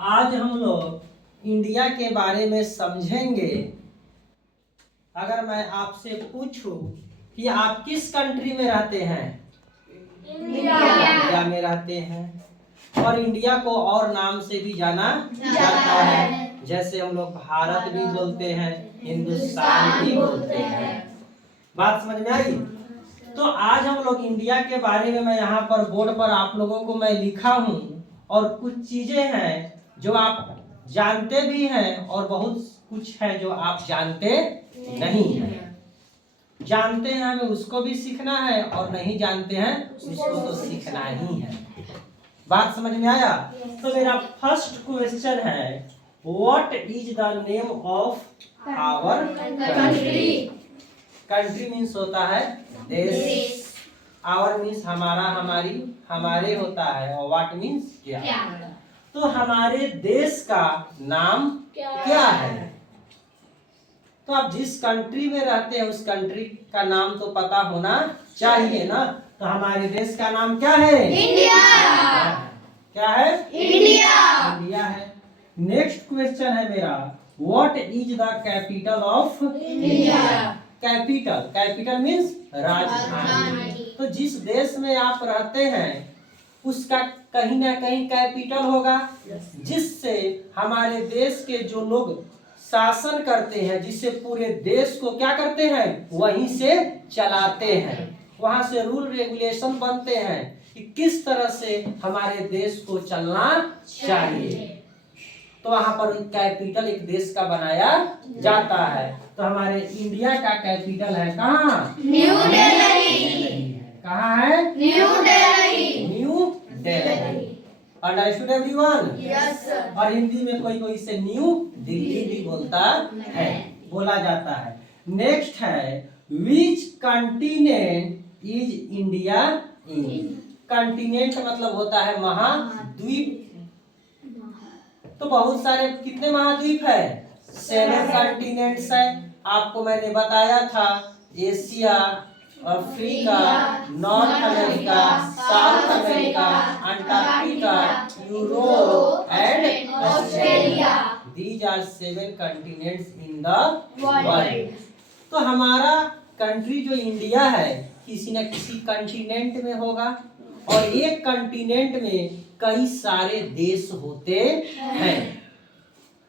आज हम लोग इंडिया के बारे में समझेंगे। अगर मैं आपसे पूछूं कि आप किस कंट्री में रहते हैं? इंडिया में रहते हैं। और इंडिया को और नाम से भी जाना जाता है, जैसे हम लोग भारत भी बोलते हैं, हिंदुस्तान भी बोलते हैं। बात समझ में आई? तो आज हम लोग इंडिया के बारे में, मैं यहाँ पर बोर्ड पर आप लोगों को मैं लिखा हूँ, और कुछ चीजें हैं जो आप जानते भी हैं और बहुत कुछ है जो आप जानते नहीं हैं। जानते हैं हमें उसको भी सीखना है, और नहीं जानते हैं उसको तो सीखना ही है। बात समझ में आया? तो मेरा फर्स्ट क्वेश्चन है, what is the name of our country? Country means होता है देश। आवर मीन्स हमारा, हमारी, हमारे होता है, और व्हाट मीन्स क्या। तो हमारे देश का नाम क्या है? तो आप जिस कंट्री में रहते हैं उस कंट्री का नाम तो पता होना चाहिए ना। तो हमारे देश का नाम क्या है? इंडिया। क्या है? इंडिया। इंडिया है। नेक्स्ट क्वेश्चन है मेरा, what is the capital of India? Capital, capital means राजधानी। तो जिस देश में आप रहते हैं उसका कहीं ना कहीं कैपिटल होगा, जिससे हमारे देश के जो लोग शासन करते हैं, जिससे पूरे देश को क्या करते हैं, वहीं से चलाते हैं। वहां से रूल रेगुलेशन बनते हैं कि किस तरह से हमारे देश को चलना चाहिए। तो वहां पर कैपिटल एक देश का बनाया जाता है। तो हमारे इंडिया का कैपिटल है कहाँ? न्यू दिल्ली। कहाँ है? New Delhi. New Delhi. Understood everyone? Yes sir. और हिंदी में कोई कोई इसे न्यू दिल्ली भी बोलता है, बोला जाता है। नेक्स्ट है, which continent is India in? Continent मतलब होता है महाद्वीप। तो बहुत सारे कितने महाद्वीप है? 7 कंटिनेंट्स है। आपको मैंने बताया था, Asia, Africa, north America, south America, Antarctica, Europe and Australia. These are 7 continents in the world. तो हमारा कंट्री जो इंडिया है किसी न किसी कंटिनेंट में होगा, और एक कंटिनेंट में कई सारे देश होते हैं।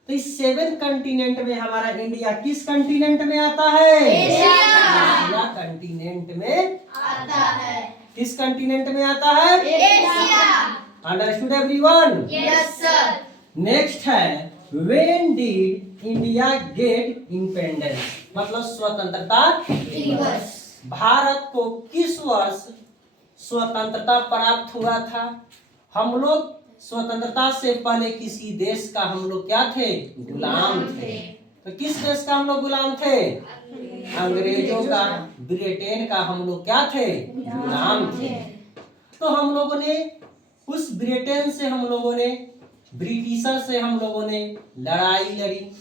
तो इस 7 कंटिनेंट में हमारा इंडिया किस कंटिनेंट में आता है? एशिया कंटिनेंट में आता है। किस कंटिनेंट में आता है? Asia. Understood everyone? Yes sir. Next है, when did India get independence? मतलब स्वतंत्रता दिवस। भारत को किस वर्ष स्वतंत्रता प्राप्त हुआ था? हम लोग स्वतंत्रता से पहले किसी देश का हम लोग क्या थे? गुलाम थे। तो किस देश का हम लोग गुलाम थे? अंग्रेजों का, ब्रिटेन का हम लोग क्या थे? गुलाम थे। तो हम लोगों ने उस ब्रिटेन से, हम लोगों ने ब्रिटिशर से हम लोगों ने लड़ाई लड़ी,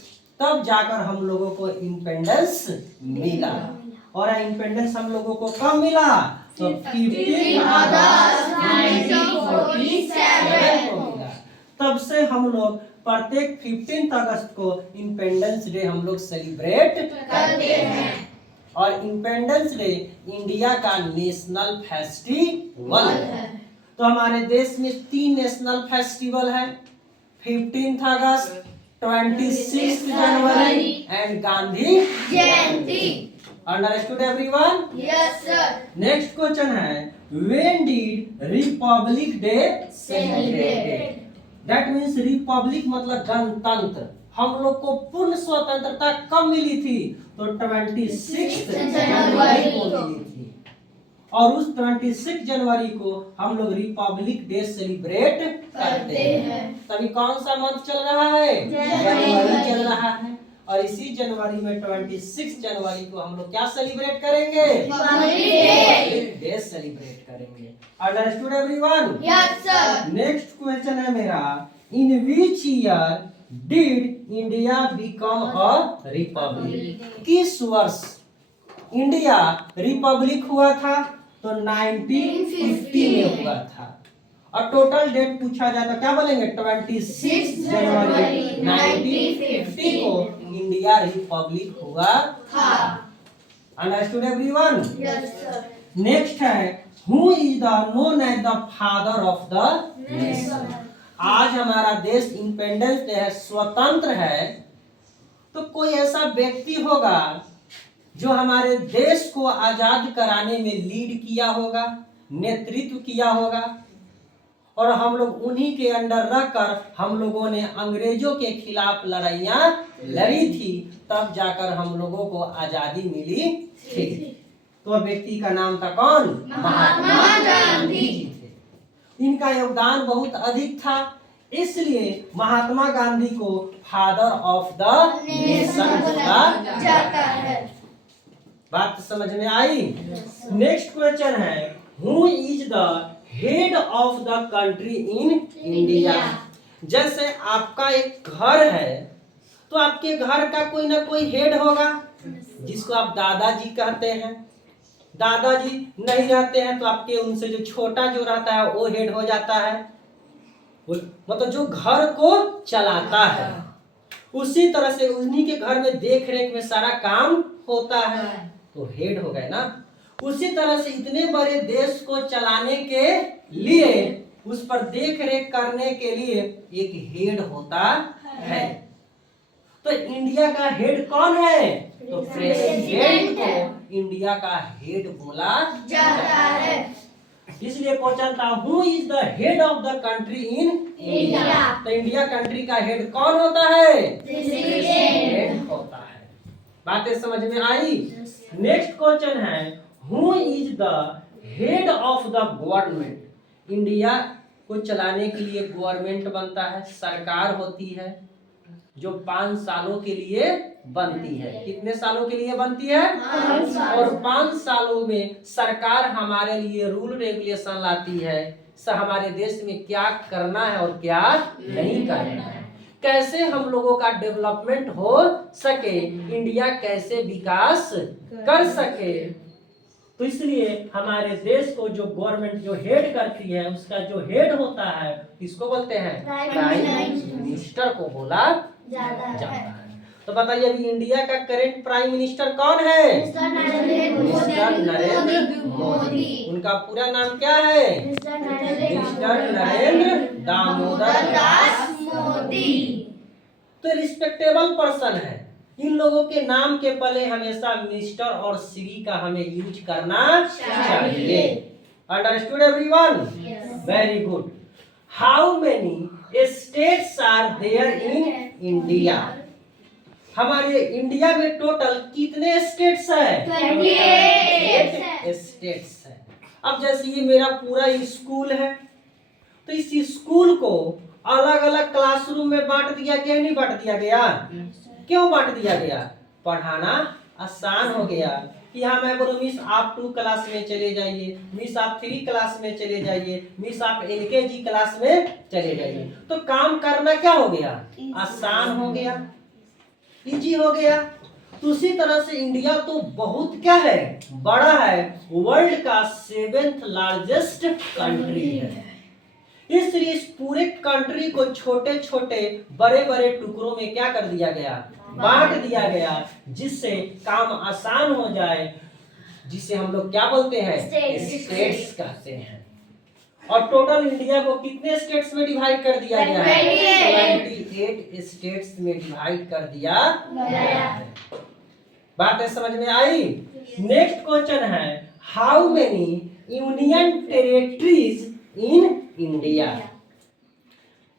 तब जाकर हम लोगों को इंडिपेंडेंस मिला। और इंडिपेंडेंस हम लोगों को कब मिला? तो 15 अगस्त 1947 को मिला। तब से हम लोग प्रत्येक 15 अगस्त को इंडिपेंडेंस डे हम लोग सेलिब्रेट करते हैं। और इंडिपेंडेंस डे इंडिया का नेशनल फेस्टिवल है। तो हमारे देश में 3 नेशनल फेस्टिवल है, 15 अगस्त, 26 जनवरी and Gandhi Jayanti. Understood everyone? Yes sir. Next question है, when did Republic Day celebrated? That means Republic मतलब गणतंत्र। हम लोग को पूर्ण स्वतंत्रता कब मिली थी? तो 26 जनवरी को मिली थी। और उस 26 जनवरी को हम लोग रिपब्लिक डे सेलिब्रेट करते हैं। तभी कौन सा मंथ चल रहा है? जनवरी चल रहा है। और इसी जनवरी में 26 जनवरी को हम लोग क्या सेलिब्रेट करेंगे? रिपब्लिक डे सेलिब्रेट करेंगे। Understood everyone? Yes sir. Next question है मेरा, in which year did India become a republic? किस वर्ष इंडिया रिपब्लिक हुआ था? तो 1950 में हुआ था। और टोटल डेट पूछा जाए तो क्या बोलेंगे? 26 जनवरी 1950 को इंडिया रिपब्लिक हुआ था। Understood everyone? Yes sir. Next है who is the known as the father of the nation. आज हमारा देश इंडिपेंडेंस डे है, स्वतंत्र है, तो कोई ऐसा व्यक्ति होगा जो हमारे देश को आजाद कराने में लीड किया होगा, नेतृत्व किया होगा, और हम लोग उन्हीं के अंडर रहकर हम लोगों ने अंग्रेजों के खिलाफ लड़ाइयाँ लड़ी थी, तब जाकर हम लोगों को आजादी मिली थी। तो व्यक्ति का नाम था कौन? महात्मा गांधी जी थे। इनका योगदान बहुत अधिक था, इसलिए महात्मा गांधी को फादर ऑफ द नेशन बोला जाता है। बात समझ में आई? नेक्स्ट क्वेश्चन है who is the head of the country in India. जैसे आपका एक घर है तो आपके घर का कोई ना कोई हेड होगा, जिसको आप दादाजी कहते हैं। दादाजी नहीं रहते हैं तो आपके उनसे जो छोटा जो रहता है वो हेड हो जाता है, मतलब जो घर को चलाता है। उसी तरह से उन्हीं के घर में देख रेख में सारा काम होता है, तो हेड हो गए ना। उसी तरह से इतने बड़े देश को चलाने के लिए, उस पर देख रेख करने के लिए एक हेड होता है। तो इंडिया का हेड कौन है? तो प्रेसिडेंट को इंडिया का हेड बोला जाता है। इसलिए क्वेश्चन था who is the head of the country in India. तो इंडिया कंट्री का हेड कौन होता है? प्रेसिडेंट होता है। बातें समझ में आई? नेक्स्ट क्वेश्चन है who is the head of the government. India को चलाने के लिए गवर्नमेंट बनता है, सरकार होती है, जो 5 सालों के लिए बनती है। कितने सालों के लिए बनती है? 5 साल। और 5 सालों में सरकार हमारे लिए रूल रेगुलेशन लाती है, हमारे देश में क्या करना है और क्या नहीं करना है, कैसे हम लोगों का डेवलपमेंट हो सके, इंडिया कैसे विकास कर सके। तो इसलिए हमारे देश को जो गवर्नमेंट जो हेड करती है, उसका जो हेड होता है किसको बोलते हैं? प्राइम मिनिस्टर को बोला जाता है। तो बताइए अभी इंडिया का करंट प्राइम मिनिस्टर कौन है? मिस्टर नरेंद्र मोदी। उनका पूरा नाम क्या है? मिस्टर नरेंद्र दामोदर दास मोदी। तो रिस्पेक्टेबल पर्सन है। इन लोगों के नाम के पहले हमेशा मिस्टर और श्री का हमें यूज करना चाहिए। Understood everyone? Very good. How many states are there in India. हमारे इंडिया में टोटल कितने स्टेट्स है? 28 स्टेट्स है। अब जैसे ये मेरा पूरा स्कूल है, तो इस स्कूल को अलग अलग क्लासरूम में बांट दिया गया, नहीं बांट दिया गया? क्यों बांट दिया गया? पढ़ाना आसान हो गया कि हाँ मैं बोलूं मिस आप 2 क्लास में चले जाइए, मिस आप 3 क्लास में चले जाइए, मिस आप LKG क्लास में चले जाइए, तो काम करना क्या हो गया? आसान हो गया, इजी हो गया। तो उसी तरह से इंडिया तो बहुत क्या है? बड़ा है, वर्ल्ड का 7th लार्जेस्ट कंट्री है। इसलिए इस पूरे कंट्री को छोटे छोटे बड़े बड़े टुकड़ों में क्या कर दिया गया? बांट दिया गया, जिससे काम आसान हो जाए, जिसे हम लोग क्या बोलते हैं? स्टेट्स कहते हैं। और टोटल इंडिया को कितने स्टेट्स में डिवाइड कर दिया गया है? 28 स्टेट्स में डिवाइड कर दिया गया है। बात है समझ में आई? नेक्स्ट क्वेश्चन है how many union territories in India.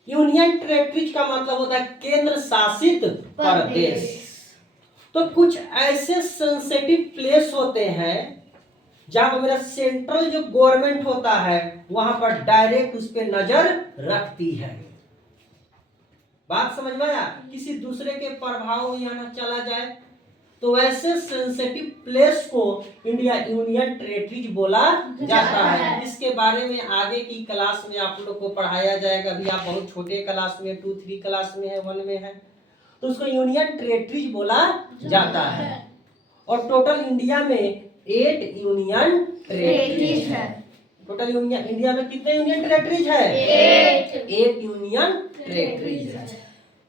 Union territories का मतलब होता है केंद्र शासित प्रदेश। तो कुछ ऐसे सेंसिटिव प्लेस होते हैं जहां पर मेरा सेंट्रल जो गवर्नमेंट होता है वहां पर डायरेक्ट उस पर नजर रखती है। बात समझ में आया? किसी दूसरे के प्रभाव में यहाँ ना चला जाए, तो वैसे सेंसिटिव प्लेस को इंडिया यूनियन टेरिटरीज बोला जाता है। इसके बारे में आगे की क्लास में आप लोग को पढ़ाया जाएगा। अभी आप बहुत छोटे क्लास में 2-3 क्लास में है, 1 में है, तो उसको यूनियन टेरिटरीज बोला जाता है। और टोटल इंडिया में 8 यूनियन टेरिटरीज है। टोटल इंडिया में कितने यूनियन टेरिटरीज है? 8 यूनियन टेरिटरीज है।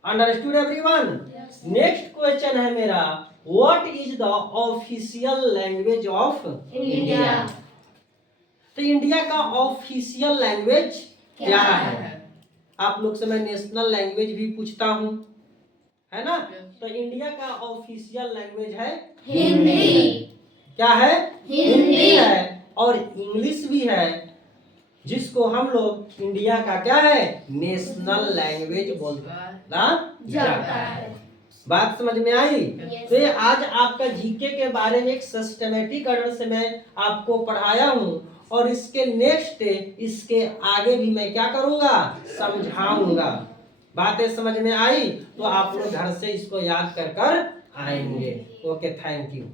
Understood everyone? नेक्स्ट क्वेश्चन है मेरा, what is the official language of India? तो इंडिया का ऑफिशियल लैंग्वेज क्या है? आप लोग से मैं नेशनल लैंग्वेज भी पूछता हूँ, है ना? तो इंडिया का ऑफिशियल लैंग्वेज है हिंदी। क्या है? हिंदी है, और इंग्लिश भी है, जिसको हम लोग इंडिया का क्या है? नेशनल लैंग्वेज बोलता जाता है। बात समझ में आई? Yes. तो ये आज आपका जीके के बारे में एक सिस्टमेटिक अर्डर से मैं आपको पढ़ाया हूँ, और इसके नेक्स्ट इसके आगे भी मैं क्या करूँगा? समझाऊंगा। बातें समझ में आई? तो आप लोग घर से इसको याद कर आएंगे। Okay, thank you.